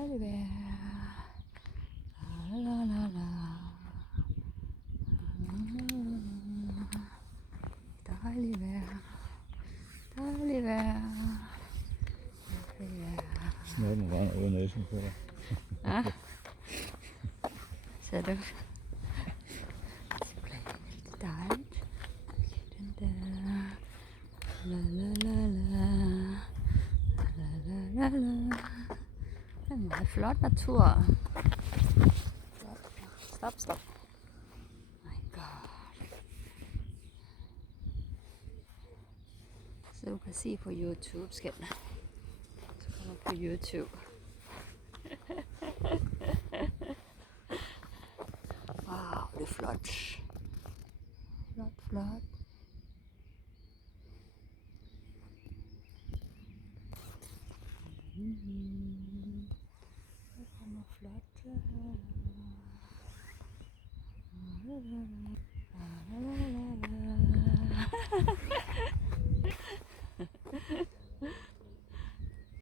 Dejligt vejr. La la la la. Dejligt vejr. Dejligt vejr. Snoppen render ud af næsen på dig. Ja. Ser du? Dejligt. Den der. La la la la. La la la la. Det er en meget flot natur. Stop. My god. Så du kan se på YouTube, skat. Så kommer på YouTube. Wow, det er flot. Flot. Det kommer flot.